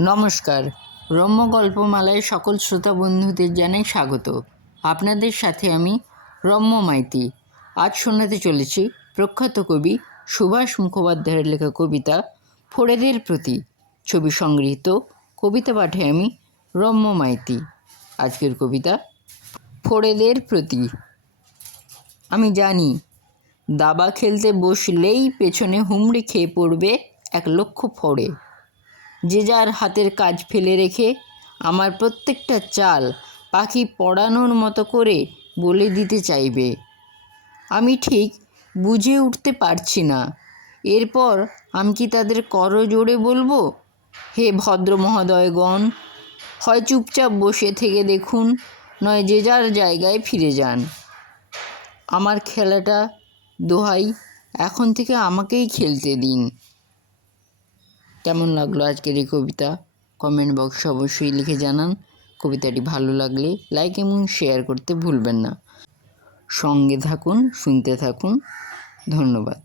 নমস্কার। রম্য গল্পমালায় সকল শ্রোতা বন্ধুদের জানাই স্বাগত। আপনাদের সাথে আমি রম্য মাইতি। আজ শোনাতে চলেছি প্রখ্যাত কবি সুভাষ মুখোপাধ্যায়ের লেখা কবিতা ফোড়েদের প্রতি। ছবি সংগৃহীত। কবিতা পাঠে আমি রম্য মাইতি। আজকের কবিতা ফোড়েদের প্রতি। আমি জানি দাবা খেলতে বসলেই পেছনে হুমড়ি খেয়ে পড়বে 1,00,000 ফড়ে। যে যার হাতের কাজ ফেলে রেখে আমার প্রত্যেকটা চাল পাখি পড়ানোর মতো করে বলে দিতে চাইবে। আমি ঠিক বুঝে উঠতে পারছি না, এরপর আমি কি তাদের করজোড়ে বলবো, হে ভদ্র মহোদয়গণ, হয় চুপচাপ বসে থেকে দেখুন, নয় যে যার জায়গায় ফিরে যান। আমার খেলাটা দোহাই, এখন থেকে আমাকেই খেলতে দিন। কেমন লাগলো আজকের এই কবিতা? কমেন্ট বক্সে অবশ্যই লিখে জানান। কবিতাটি ভালো লাগলে লাইক এবং শেয়ার করতে ভুলবেন না। সঙ্গে থাকুন, শুনতে থাকুন। ধন্যবাদ।